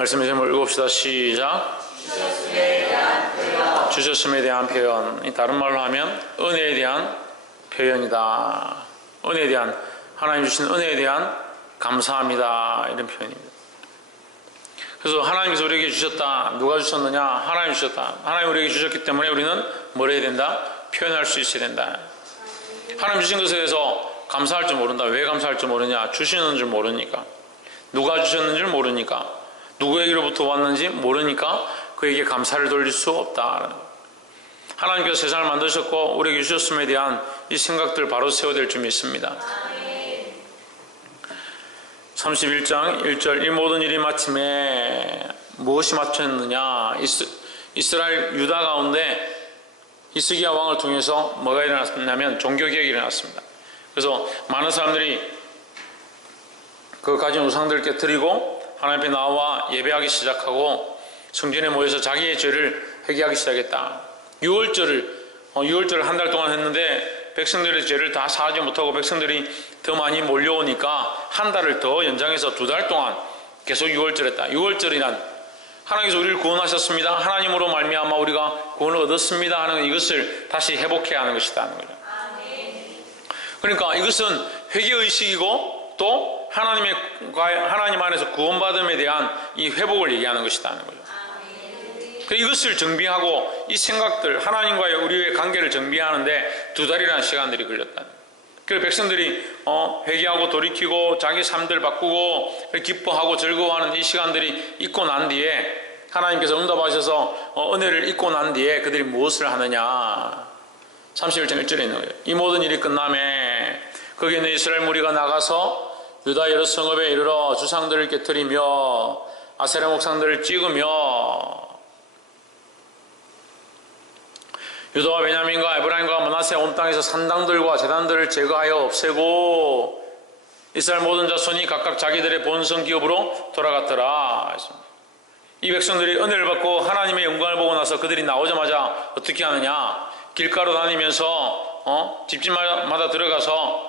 말씀의 제목 읽읍시다. 시작. 주셨음에 대한 표현. 다른 말로 하면 은혜에 대한 표현이다. 은혜에 대한, 하나님 주신 은혜에 대한 감사합니다, 이런 표현입니다. 그래서 하나님께서 우리에게 주셨다. 누가 주셨느냐? 하나님 주셨다. 하나님 우리에게 주셨기 때문에 우리는 뭘 해야 된다? 표현할 수 있어야 된다. 하나님 주신 것에 대해서 감사할 줄 모른다. 왜 감사할 줄 모르냐? 주시는 줄 모르니까. 누가 주셨는 줄 모르니까. 누구에게로부터 왔는지 모르니까 그에게 감사를 돌릴 수 없다. 하나님께서 세상을 만드셨고 우리에게 주셨음에 대한 이 생각들 바로 세워야 될 줄 믿습니다. 31장 1절. 이 모든 일이 마침에 무엇이 마쳤느냐? 이스라엘 유다 가운데 히스기야 왕을 통해서 뭐가 일어났냐면 종교개혁이 일어났습니다. 그래서 많은 사람들이 그 가진 우상들을 깨뜨리고 하나님 앞에 나와 예배하기 시작하고 성전에 모여서 자기의 죄를 회개하기 시작했다. 6월절을 한 달 동안 했는데 백성들의 죄를 다 사하지 못하고 백성들이 더 많이 몰려오니까 한 달을 더 연장해서 2달 동안 계속 6월절 했다. 6월절이란 하나님께서 우리를 구원하셨습니다. 하나님으로 말미암아 우리가 구원을 얻었습니다 하는 이것을 다시 회복해야 하는 것이다 하는 거죠. 그러니까 이것은 회개의식이고 또 하나님 안에서 구원받음에 대한 이 회복을 얘기하는 것이다 하는 거죠. 이것을 정비하고 이 생각들, 하나님과의 우리의 관계를 정비하는데 2달이라는 시간들이 걸렸다. 그래서 백성들이 회개하고 돌이키고 자기 삶들 바꾸고 기뻐하고 즐거워하는 이 시간들이 있고 난 뒤에 하나님께서 응답하셔서 은혜를 잊고 난 뒤에 그들이 무엇을 하느냐? 31장 1절에 있는 거예요. 이 모든 일이 끝나매 거기에 있는 이스라엘 무리가 나가서 유다 여러 성읍에 이르러 주상들을 깨뜨리며 아세라 목상들을 찍으며 유다와 베냐민과 에브라임과 므낫세 온 땅에서 산당들과 제단들을 제거하여 없애고 이스라엘 모든 자손이 각각 자기들의 본성 기업으로 돌아갔더라. 이 백성들이 은혜를 받고 하나님의 영광을 보고 나서 그들이 나오자마자 어떻게 하느냐? 길가로 다니면서 집집마다 들어가서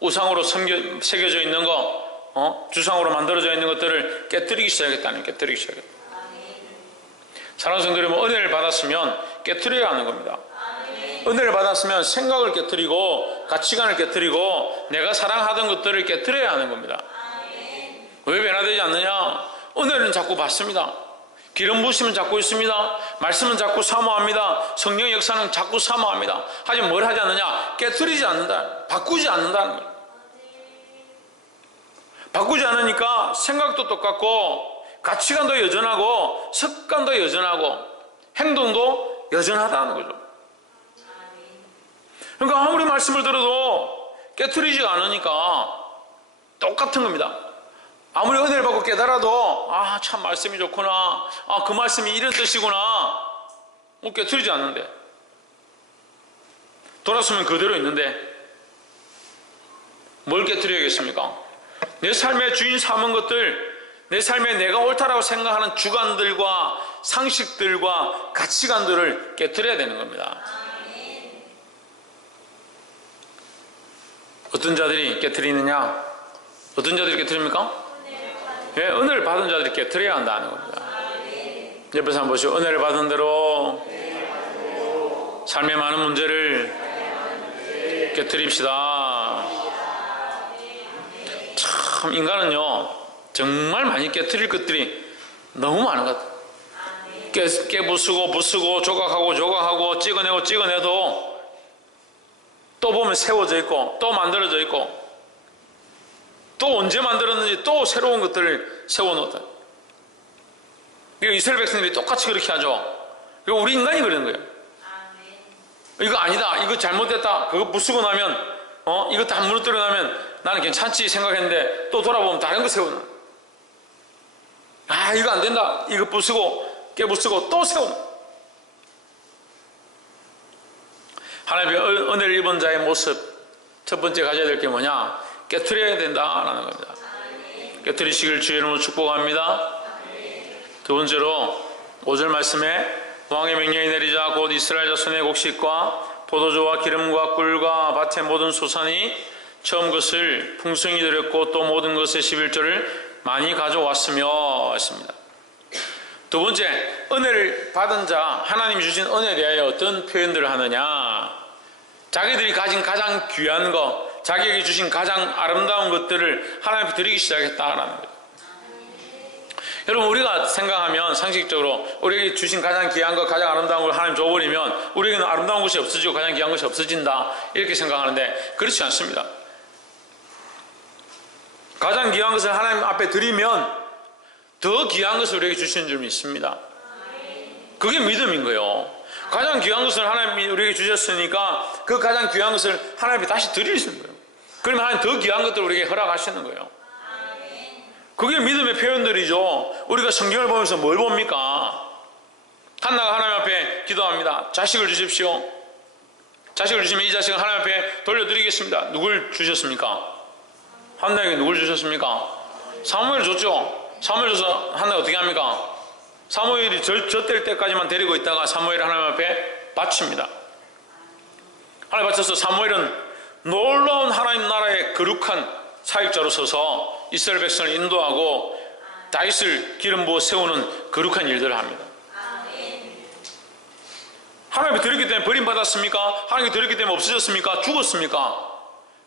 우상으로 새겨져 있는 거, 주상으로 만들어져 있는 것들을 깨뜨리기 시작했다는, 깨뜨리기 시작했다. 사랑하는 성도들이 은혜를 받았으면 깨뜨려야 하는 겁니다. 은혜를 받았으면 생각을 깨뜨리고 가치관을 깨뜨리고 내가 사랑하던 것들을 깨뜨려야 하는 겁니다. 왜 변화되지 않느냐? 은혜는 자꾸 받습니다. 기름 부으심은 자꾸 있습니다. 말씀은 자꾸 사모합니다. 성령의 역사는 자꾸 사모합니다. 하지만 뭘 하지 않느냐? 깨뜨리지 않는다. 바꾸지 않는다는 거예요. 바꾸지 않으니까 생각도 똑같고 가치관도 여전하고 습관도 여전하고 행동도 여전하다는 거죠. 그러니까 아무리 말씀을 들어도 깨트리지가 않으니까 똑같은 겁니다. 아무리 은혜를 받고 깨달아도 참 말씀이 좋구나, 그 말씀이 이런 뜻이구나, 깨트리지 않는데 돌아서면 그대로 있는데 뭘 깨트려야겠습니까? 내 삶의 주인 삼은 것들, 내 삶에 내가 옳다라고 생각하는 주관들과 상식들과 가치관들을 깨트려야 되는 겁니다. 어떤 자들이 깨트리느냐? 어떤 자들이 깨트립니까? 예, 은혜를 받은 자들이 깨트려야 한다는 겁니다. 옆에서 한번 보시고, 은혜를 받은 대로 삶의 많은 문제를 깨트립시다. 참 인간은요 정말 많이 깨트릴 것들이 너무 많은 것 같아요. 부수고 조각하고 찍어내도 또 보면 세워져 있고 또 만들어져 있고 또 언제 만들었는지 또 새로운 것들을 세워놓다. 이스라엘 백성들이 똑같이 그렇게 하죠. 우리 인간이 그러는 거예요. 이거 아니다, 이거 잘못됐다, 그거 부수고 나면 이거 다 무너뜨려 나면 나는 괜찮지 생각했는데 또 돌아보면 다른 거 세워놔. 이거 안 된다, 이거 부수고 깨부수고 또 세워놔. 하나님의 은혜를 입은 자의 모습, 첫 번째 가져야 될 게 뭐냐? 깨트려야 된다라는 겁니다. 깨트리시길 주의 이름으로 축복합니다. 두 번째로 5절 말씀에 왕의 명령이 내리자 곧 이스라엘 자손의 곡식과 포도주와 기름과 꿀과 밭의 모든 소산이 처음 것을 풍성히 드렸고 또 모든 것의 11조를 많이 가져왔으며 했습니다. 두 번째, 은혜를 받은 자, 하나님이 주신 은혜에 대하여 어떤 표현들을 하느냐. 자기들이 가진 가장 귀한 것, 자기에게 주신 가장 아름다운 것들을 하나님께 드리기 시작했다라는 거예요. 여러분, 우리가 생각하면 상식적으로 우리에게 주신 가장 귀한 것, 가장 아름다운 걸 하나님 줘버리면 우리에게는 아름다운 것이 없어지고 가장 귀한 것이 없어진다, 이렇게 생각하는데 그렇지 않습니다. 가장 귀한 것을 하나님 앞에 드리면 더 귀한 것을 우리에게 주시는 줄 믿습니다. 그게 믿음인 거예요. 가장 귀한 것을 하나님이 우리에게 주셨으니까 그 가장 귀한 것을 하나님 앞에 다시 드리시는 거예요. 그러면 하나님 더 귀한 것들을 우리에게 허락하시는 거예요. 그게 믿음의 표현들이죠. 우리가 성경을 보면서 뭘 봅니까? 한나가 하나님 앞에 기도합니다. 자식을 주십시오. 자식을 주시면 이 자식을 하나님 앞에 돌려드리겠습니다. 누굴 주셨습니까? 한나에게 누굴 주셨습니까? 사무엘을 줬죠. 사무엘 줘서 한나가 어떻게 합니까? 사무엘이 젖될 때까지만 데리고 있다가 사무엘을 하나님 앞에 바칩니다. 하나님 바쳐서 사무엘은 놀라운 하나님 나라의 거룩한 사역자로 서서 이스라엘 백성을 인도하고 다윗을 기름 부어 세우는 거룩한 일들을 합니다. 하나님께 드렸기 때문에 버림받았습니까? 하나님께 드렸기 때문에 없어졌습니까? 죽었습니까?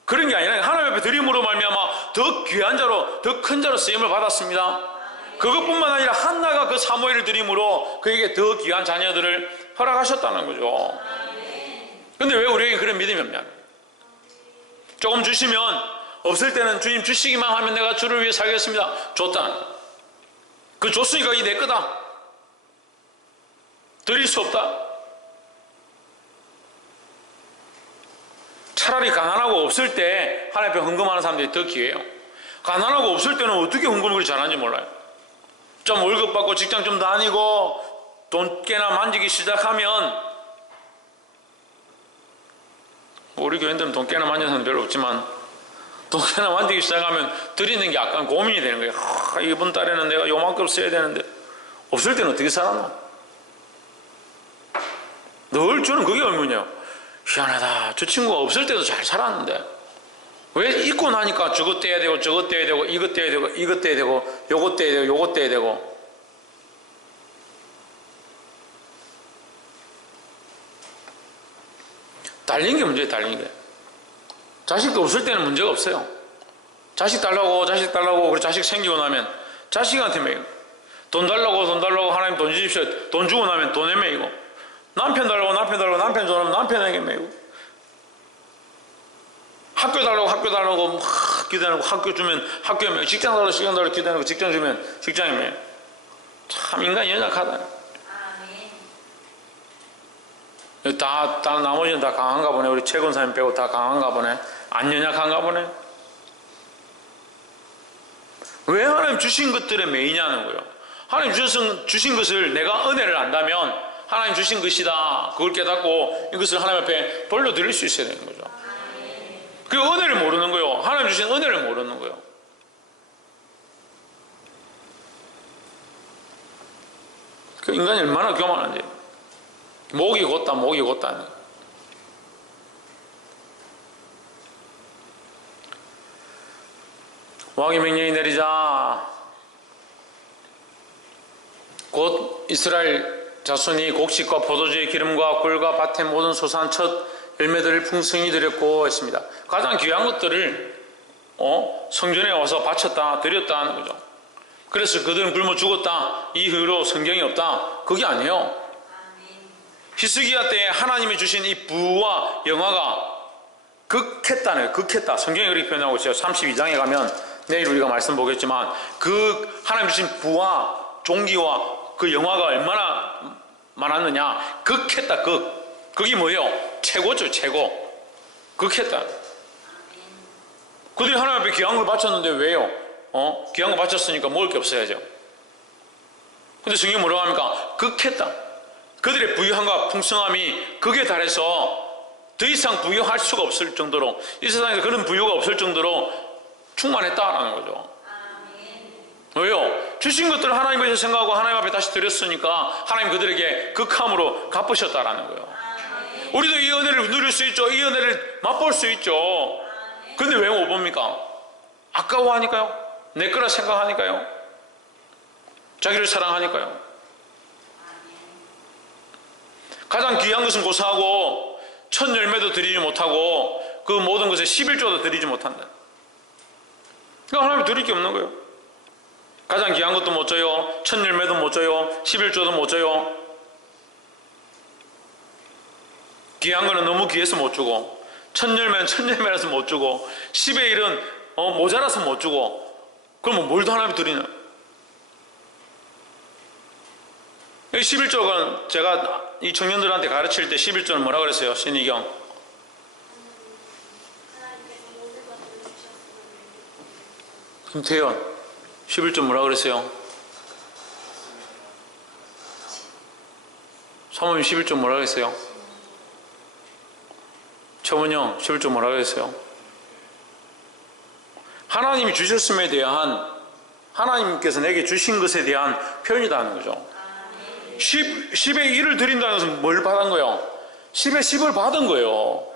그런 게 아니라 하나님 앞에 드림으로 말미암아 더 귀한 자로, 더 큰 자로 쓰임을 받았습니다. 그것뿐만 아니라 한나가 그 사무엘을 드림으로 그에게 더 귀한 자녀들을 허락하셨다는 거죠. 근데 왜 우리에게 그런 믿음이 없냐? 조금 주시면, 없을 때는 주님 주시기만 하면 내가 주를 위해 살겠습니다. 줬다. 그 줬으니까 이 내 거다. 드릴 수 없다. 차라리 가난하고 없을 때 하나님 앞에 헌금하는 사람들이 더 귀해요. 가난하고 없을 때는 어떻게 헌금을 그렇게 잘하는지 몰라요. 좀 월급 받고 직장 좀 다니고 돈 꽤나 만지기 시작하면, 우리 교인들은 돈 꽤나 만지는 사람 별로 없지만 돈 꽤나 만지기 시작하면 드리는 게 약간 고민이 되는 거예요. 이번 달에는 내가 요만큼 써야 되는데 없을 때는 어떻게 살았나? 늘 주는 그게 의문이에요. 희한하다. 저 친구가 없을 때도 잘 살았는데 왜 있고 나니까 저것 떼야 되고 저것 떼야 되고 이것 떼야 되고 이것 떼야 되고 요것 떼야 되고 요것 떼야 되고. 달린 게 문제예요. 달린 게. 자식도 없을 때는 문제가 없어요. 자식 달라고 그리고 자식 생기고 나면 자식한테 매이고, 돈 달라고 하나님 돈 주십시오. 돈 주고 나면 돈에 매이고, 남편 달라고 남편 주면 남편에게 매이고, 학교 달라고 막 기대하고 학교 주면 학교에 매이고, 직장 달라고 시간 달라고 기대하고 직장 주면 직장에 매이고. 참 인간이 연약하다. 다 나머지는 다 강한가 보네. 우리 최 권사님 빼고 다 강한가 보네. 안 연약한가 보네. 왜 하나님 주신 것들에 매이냐는 거예요. 하나님 주신 것을 내가 은혜를 안다면 하나님 주신 것이다, 그걸 깨닫고 이것을 하나님 앞에 돌려드릴 수 있어야 되는 거죠. 그 은혜를 모르는 거예요. 하나님 주신 은혜를 모르는 거예요. 그 인간이 얼마나 교만한지. 목이 곧다. 왕의 명령이 내리자 곧 이스라엘 자손이 곡식과 포도주의 기름과 꿀과 밭의 모든 소산 첫 열매들을 풍성히 드렸고 했습니다. 가장 귀한 것들을 성전에 와서 바쳤다, 드렸다 하는 거죠. 그래서 그들은 굶어 죽었다, 이 이후로 성경이 없다, 그게 아니에요. 히스기야 때에 하나님이 주신 이 부와 영화가 극했다네요. 극했다. 성경이 그렇게 표현하고 있어요. 32장에 가면 내일 우리가 말씀 보겠지만 그 하나님 주신 부와 종기와 그 영화가 얼마나 많았느냐. 극했다. 그게 뭐예요? 최고죠. 최고. 극했다. 그들이 하나님 앞에 귀한 걸 바쳤는데 왜요? 귀한 거 바쳤으니까 먹을 게 없어야죠. 근데 성경이 뭐라고 합니까? 극했다. 그들의 부유함과 풍성함이 극에 달해서 더 이상 부유할 수가 없을 정도로, 이 세상에서 그런 부유가 없을 정도로 충만했다라는 거죠. 왜요? 주신 것들을 하나님께서 생각하고 하나님 앞에 다시 드렸으니까 하나님 그들에게 극함으로 갚으셨다라는 거예요. 우리도 이 은혜를 누릴 수 있죠. 이 은혜를 맛볼 수 있죠. 근데 왜 못 봅니까? 아까워하니까요. 내 거라 생각하니까요. 자기를 사랑하니까요. 가장 귀한 것은 고사하고 첫 열매도 드리지 못하고 그 모든 것에 11조도 드리지 못한다. 그러니까 하나님 드릴 게 없는 거예요. 가장 귀한 것도 못 줘요. 첫 열매도 못 줘요. 11조도 못 줘요. 귀한 거는 너무 귀해서 못 주고, 첫 열매는 첫 열매라서 못 주고, 10의 1은 모자라서 못 주고, 그러면 뭘 더 하나님 드리냐? 11조가 제가 이 청년들한테 가르칠 때 11조는 뭐라 그랬어요? 신의경. 김태현 11조 뭐라 그랬어요? 사모님 11조 뭐라 그랬어요? 최원영 11조 뭐라 그랬어요? 하나님이 주셨음에 대한, 하나님께서 내게 주신 것에 대한 표현이다 하는 거죠. 10의 1을 드린다는 것은 뭘 받은 거예요? 10의 10을 받은 거예요.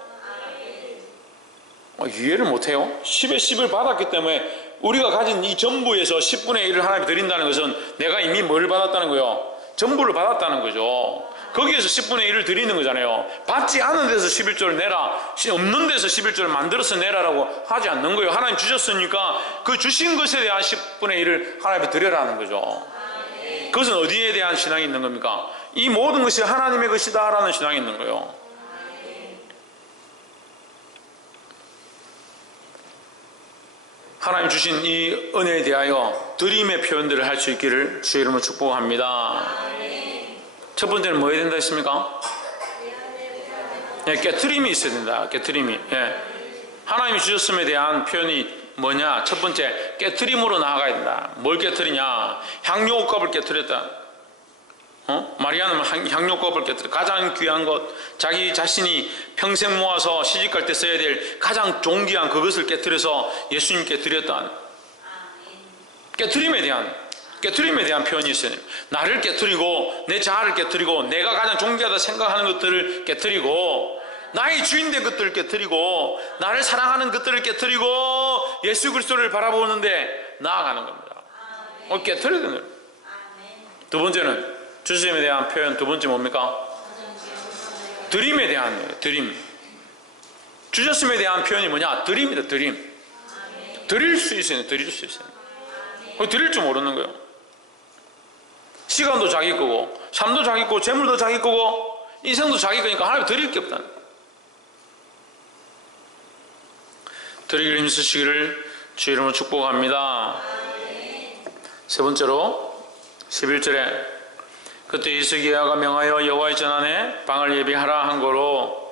이해를 못해요? 10의 10을 받았기 때문에 우리가 가진 이 전부에서 10분의 1을 하나님께 드린다는 것은 내가 이미 뭘 받았다는 거예요? 전부를 받았다는 거죠. 거기에서 10분의 1을 드리는 거잖아요. 받지 않은 데서 11조를 내라, 없는 데서 11조를 만들어서 내라라고 하지 않는 거예요. 하나님 주셨으니까 그 주신 것에 대한 10분의 1을 하나님께 드려라는 거죠. 그것은 어디에 대한 신앙이 있는 겁니까? 이 모든 것이 하나님의 것이다 라는 신앙이 있는 거예요. 하나님 주신 이 은혜에 대하여 드림의 표현들을 할 수 있기를 주의 이름으로 축복합니다. 첫 번째는 뭐 해야 된다 했습니까? 깨트림이 있어야 된다. 깨트림이. 하나님이 주셨음에 대한 표현이 뭐냐? 첫 번째, 깨트림으로 나아가야 된다. 뭘 깨트리냐? 향료값을 깨트렸다. 마리아는 향료값을 깨트려. 가장 귀한 것, 자기 자신이 평생 모아서 시집갈 때 써야 될 가장 존귀한 그것을 깨트려서 예수님께 드렸다. 깨트림에 대한 표현이 있어요. 나를 깨트리고 내 자아를 깨트리고 내가 가장 존귀하다 생각하는 것들을 깨트리고 나의 주인된 것들을 깨트리고 나를 사랑하는 것들을 깨트리고 예수 그리스도를 바라보는데 나아가는 겁니다. 깨트려야 되는 거예요. 두 번째는 주님에 대한 표현, 두 번째 뭡니까? 드림에 대한 거예요. 드림. 주셨음에 대한 표현이 뭐냐? 드림이다. 드림. 드릴 수 있어요. 드릴 수 있어요. 드릴 줄 모르는 거예요. 시간도 자기 거고, 삶도 자기 거고, 재물도 자기 거고, 인생도 자기 거니까 하나님 드릴 게 없다. 드리기를 힘쓰시기를 주의 이름으로 축복합니다. 세 번째로 11절에 그때 히스기야가 명하여 여호와의 전안에 방을 예비하라 한 거로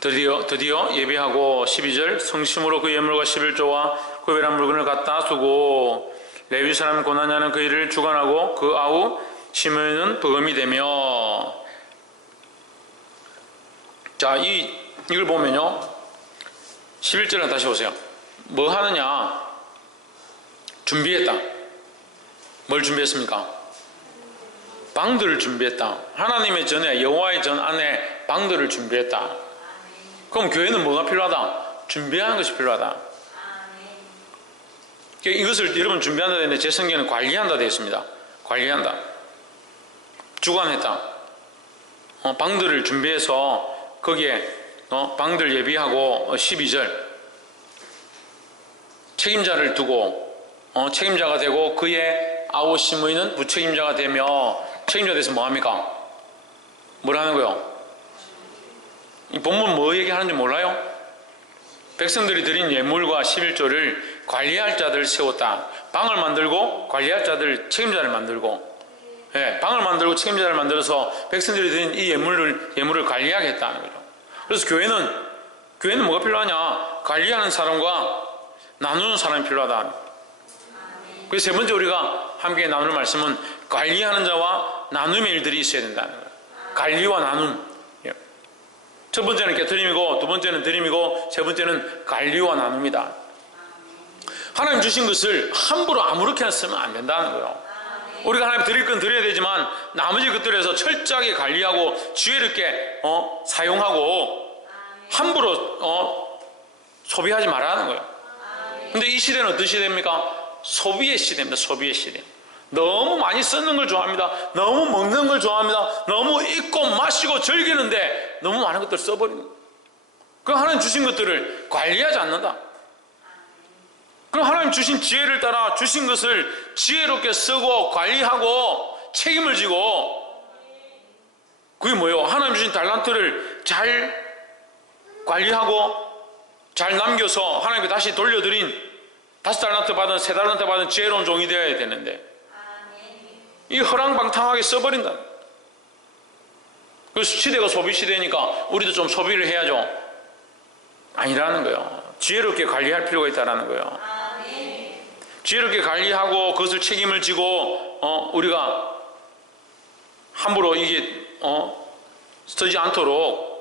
드디어 예비하고 12절 성심으로 그 예물과 11조와 구별한 물건을 갖다 두고 레위 사람 고나냐는 그 일을 주관하고 그 아우 시므이는 버금이 되며. 자, 이걸 보면요 11절에 다시 보세요. 뭐 하느냐? 준비했다. 뭘 준비했습니까? 방들을 준비했다. 하나님의 전에, 여호와의 전 안에 방들을 준비했다. 그럼 교회는 뭐가 필요하다? 준비하는 것이 필요하다. 이것을 여러분 준비한다 되는데 제 성경에는 관리한다 되어 있습니다. 관리한다. 주관했다. 방들을 준비해서 거기에 방들 예비하고 12절 책임자를 두고 책임자가 되고 그의 아우 시므이는 부책임자가 되며. 책임자 돼서 뭐합니까? 뭘 하는 거예요? 이 본문 뭐 얘기하는지 몰라요? 백성들이 드린 예물과 11조를 관리할 자들을 세웠다. 방을 만들고 관리할 자들, 책임자를 만들고, 방을 만들고 책임자를 만들어서 백성들이 드린 이 예물을 관리하겠다는 거죠. 그래서 교회는 뭐가 필요하냐? 관리하는 사람과 나누는 사람이 필요하다. 그래서 세 번째 우리가 함께 나눌 말씀은 관리하는 자와 나눔의 일들이 있어야 된다는 거예요. 관리와 나눔. 첫 번째는 깨트림이고, 두 번째는 드림이고, 세 번째는 관리와 나눔이다. 하나님 주신 것을 함부로 아무렇게나 쓰면 안 된다는 거예요. 우리가 하나님 드릴 건 드려야 되지만 나머지 것들에서 철저하게 관리하고 지혜롭게 사용하고 함부로 소비하지 말라는 거예요. 근데 이 시대는 어떤 시대입니까? 소비의 시대입니다. 소비의 시대. 너무 많이 쓰는 걸 좋아합니다. 너무 먹는 걸 좋아합니다. 너무 입고 마시고 즐기는데 너무 많은 것들을 써버리는 거예요. 그럼 하나님 주신 것들을 관리하지 않는다. 그럼 하나님 주신 지혜를 따라 주신 것을 지혜롭게 쓰고 관리하고 책임을 지고, 그게 뭐예요? 하나님 주신 달란트를 잘 관리하고 잘 남겨서 하나님께 다시 돌려드린 5달란트 받은 3달란트 받은 지혜로운 종이 되어야 되는데 이 허랑방탕하게 써버린다. 그래서 시대가 소비 시대니까 우리도 좀 소비를 해야죠. 아니라는 거예요. 지혜롭게 관리할 필요가 있다는 거예요. 지혜롭게 관리하고 그것을 책임을 지고 우리가 함부로 이게 쓰지 않도록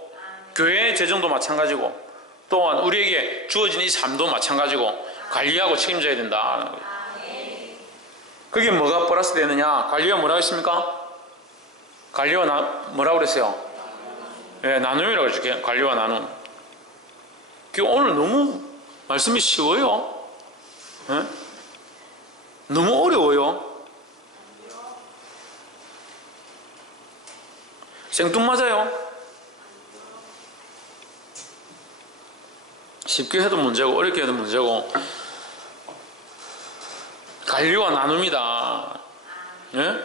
교회의 재정도 마찬가지고 또한 우리에게 주어진 이 삶도 마찬가지고 관리하고 책임져야 된다는 거예요. 그게 뭐가 플러스 되느냐? 관리가 뭐라고 했습니까? 관리와 뭐라고 그랬어요? 네, 나눔이라고 했죠. 관리와 나눔. 오늘 너무 말씀이 쉬워요. 네? 너무 어려워요. 생뚱맞아요. 쉽게 해도 문제고 어렵게 해도 문제고 관리와 나눔이다. 예?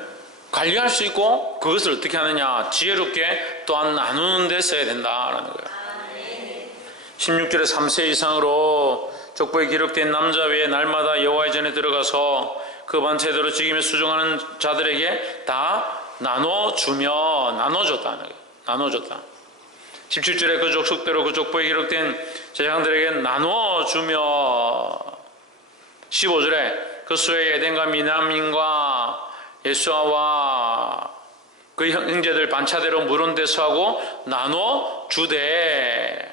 관리할 수 있고 그것을 어떻게 하느냐? 지혜롭게 또한 나누는 데 써야 된다라는 거예요. 16절에 3세 이상으로 족보에 기록된 남자 외에 날마다 여호와의 전에 들어가서 그 반체대로 지키며 수종하는 자들에게 다 나눠줬다는 거예요. 나눠줬다. 17절에 그 족속대로 그 족보에 기록된 제사장들에게 나눠주며 15절에 그 수의 에덴과 미남인과 예수아와 그 형제들 반차대로 물은 대수하고 나눠주되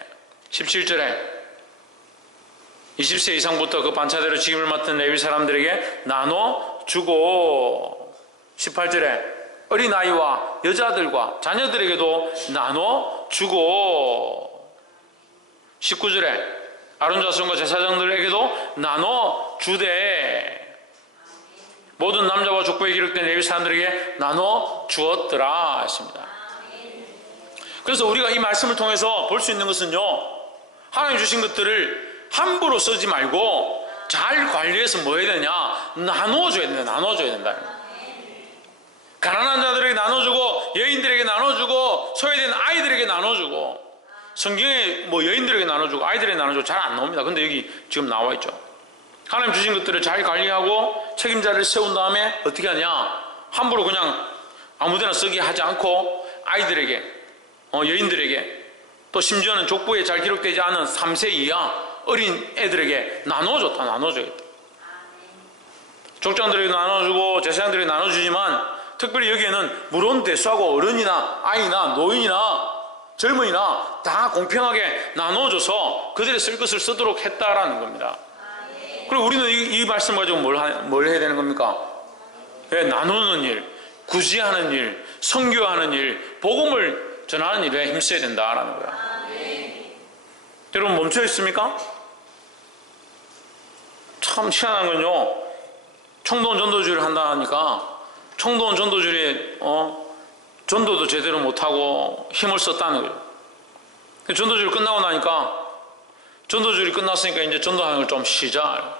17절에 20세 이상부터 그 반차대로 직임을 맡은 레위 사람들에게 나눠주고 18절에 어린아이와 여자들과 자녀들에게도 나눠주고 19절에 아론 자손과 제사장들에게도 나눠주되 모든 남자와 족보에 기록된 레위 사람들에게 나눠주었더라 했습니다. 그래서 우리가 이 말씀을 통해서 볼 수 있는 것은요, 하나님 주신 것들을 함부로 쓰지 말고 잘 관리해서 뭐 해야 되냐? 나눠줘야 된다. 나눠줘야 된다. 가난한 자들에게 나눠주고 여인들에게 나눠주고 소외된 아이들에게 나눠주고, 성경에 뭐 여인들에게 나눠주고 아이들에게 나눠주고 잘 안 나옵니다. 근데 여기 지금 나와 있죠. 하나님 주신 것들을 잘 관리하고 책임자를 세운 다음에 어떻게 하냐? 함부로 그냥 아무데나 쓰게 하지 않고 아이들에게, 여인들에게, 또 심지어는 족보에 잘 기록되지 않은 3세 이하 어린 애들에게 나눠줘야겠다. 족장들에게 나눠주고 제사장들에게 나눠주지만 특별히 여기에는 물론 대수하고 어른이나 아이나 노인이나 젊은이나 다 공평하게 나눠줘서 그들의 쓸 것을 쓰도록 했다라는 겁니다. 그리고 우리는 이 말씀 가지고 뭘 해야 되는 겁니까? 네, 나누는 일, 구제하는 일, 선교하는 일, 복음을 전하는 일에 힘써야 된다라는 거야. 여러분 멈춰 있습니까? 참 희한한 건요, 청도원 전도주의를 한다니까 청도원 전도주의에 전도도 제대로 못하고 힘을 썼다는 거예요. 전도주의 끝나고 나니까 전도주의 끝났으니까 이제 전도하는 걸 좀 쉬자.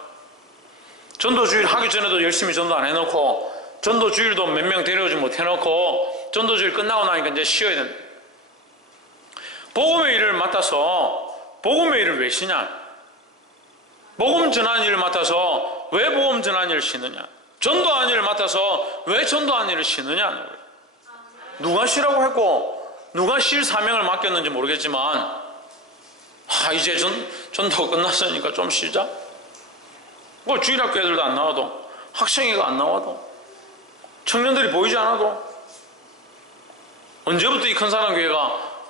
전도주의를 하기 전에도 열심히 전도 안 해놓고 전도주의도 몇 명 데려오지 못해놓고 전도주의 끝나고 나니까 이제 쉬어야 된다. 복음의 일을 맡아서 복음의 일을 왜 쉬냐? 복음 전하는 일을 맡아서 왜 복음 전하는 일을 쉬느냐? 전도하는 일을 맡아서 왜 전도하는 일을 쉬느냐? 누가 쉬라고 했고 누가 쉴 사명을 맡겼는지 모르겠지만 이제 전도 끝났으니까 좀 쉬자. 뭐 주일학교 애들도 안 나와도, 학생회가 안 나와도, 청년들이 보이지 않아도, 언제부터 이 큰 사람 교회가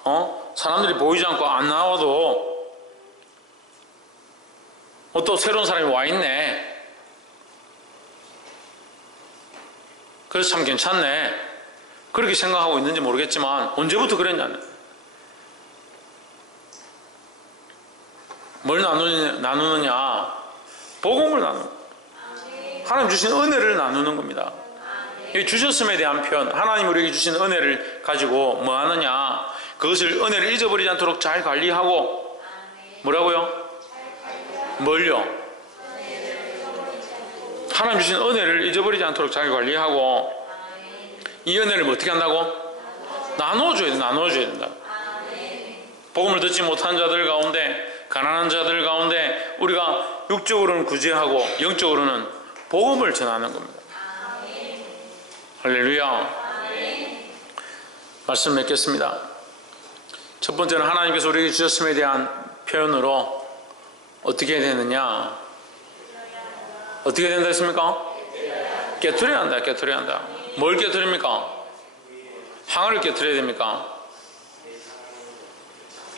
사람들이 보이지 않고 안 나와도 또 새로운 사람이 와 있네. 그래서 참 괜찮네. 그렇게 생각하고 있는지 모르겠지만 언제부터 그랬냐면, 뭘 나누느냐? 복음을 나누는, 하나님 주신 은혜를 나누는 겁니다. 이 주셨음에 대한 표현, 하나님 우리에게 주신 은혜를 가지고 뭐 하느냐, 그것을 은혜를 잊어버리지 않도록 잘 관리하고, 뭐라고요? 뭘요? 하나님 주신 은혜를 잊어버리지 않도록 잘 관리하고, 이 은혜를 뭐 어떻게 한다고? 나눠줘야 돼. 나눠줘야 된다. 복음을 듣지 못한 자들 가운데, 가난한 자들 가운데 우리가 육적으로는 구제하고 영적으로는 복음을 전하는 겁니다. 할렐루야. 말씀 맺겠습니다. 첫 번째는 하나님께서 우리에게 주셨음에 대한 표현으로 어떻게 해야 되느냐? 어떻게 된다 했습니까? 깨트려야 한다. 깨트려야 한다. 뭘 깨트립니까? 항을 깨트려야 됩니까?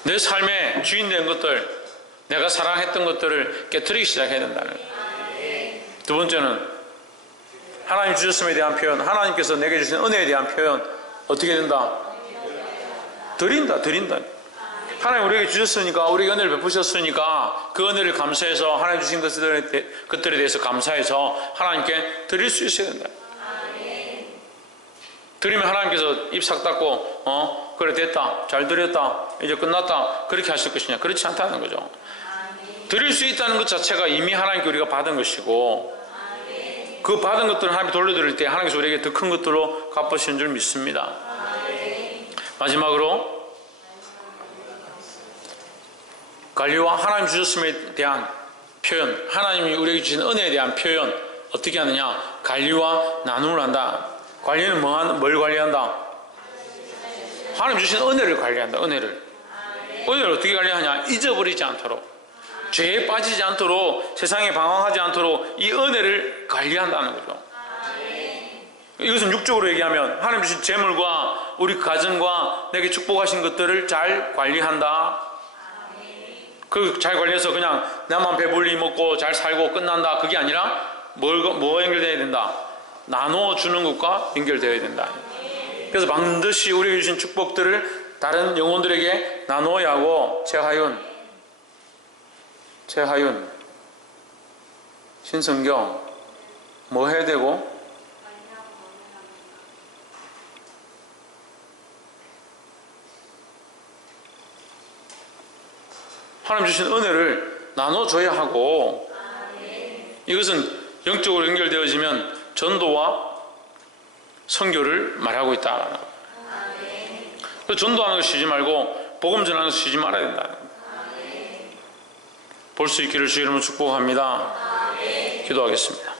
내 삶의 주인된 것들, 내가 사랑했던 것들을 깨트리기 시작해야 된다는 거예요. 두 번째는 하나님 주셨음에 대한 표현, 하나님께서 내게 주신 은혜에 대한 표현 어떻게 된다? 드린다. 드린다. 하나님 우리에게 주셨으니까, 우리에게 은혜를 베푸셨으니까 그 은혜를 감사해서 하나님 주신 것들에 대해서 감사해서 하나님께 드릴 수 있어야 된다. 드리면 하나님께서 입 싹 닫고 그래 됐다, 잘 드렸다, 이제 끝났다, 그렇게 하실 것이냐? 그렇지 않다는 거죠. 드릴 수 있다는 것 자체가 이미 하나님께 우리가 받은 것이고, 그 받은 것들을 하나님께 돌려드릴 때 하나님께서 우리에게 더 큰 것들로 갚으시는 줄 믿습니다. 마지막으로 관리와 하나님 주셨음에 대한 표현, 하나님이 우리에게 주신 은혜에 대한 표현 어떻게 하느냐? 관리와 나눔을 한다. 관리는 뭘 관리한다? 하나님 주신 은혜를 관리한다. 은혜를 어떻게 관리하냐? 잊어버리지 않도록, 죄에 빠지지 않도록, 세상에 방황하지 않도록 이 은혜를 관리한다는 거죠. 이것은 육적으로 얘기하면 하나님 주신 재물과 우리 가정과 내게 축복하신 것들을 잘 관리한다. 그 잘 관리해서 그냥 나만 배불리 먹고 잘 살고 끝난다, 그게 아니라 뭐 연결되어야 된다? 나눠주는 것과 연결되어야 된다. 그래서 반드시 우리에게 주신 축복들을 다른 영혼들에게 나눠야 하고, 최하윤, 신성경 뭐 해야 되고? 하나님 주신 은혜를 나눠줘야 하고, 이것은 영적으로 연결되어지면 전도와 선교를 말하고 있다. 전도하는 거 쉬지 말고 복음 전하는 거 쉬지 말아야 된다. 볼 수 있기를 주의 이름으로 축복합니다. 기도하겠습니다.